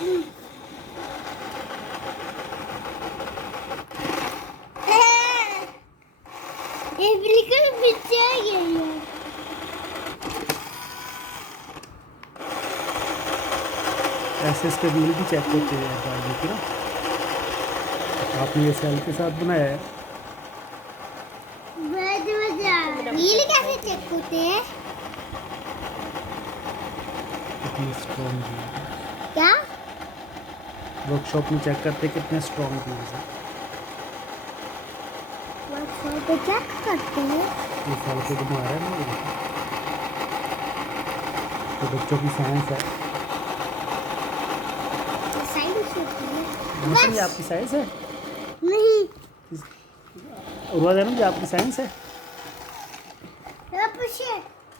ये बिल्कुल पीछे आ गई है। ऐसे इसके व्हील भी चेक होते हैं गाड़ी के ना। आपने ये सेल के साथ बनाया है। व्हील कैसे चेक होते हैं? कितनी स्ट्रॉन्ग व्हील है। क्या? वर्कशॉप में चेक करते हैं कितने स्ट्रॉन्ग व्हील्स हैं। वर्कशॉप पे चेक करते हैं। ये साल को घुमा रहा है ना ये। तो बच्चों की साइंस है। साइंस होती है। ये आपकी साइंस है। नहीं। उड़वा देना, ये आपकी साइंस है।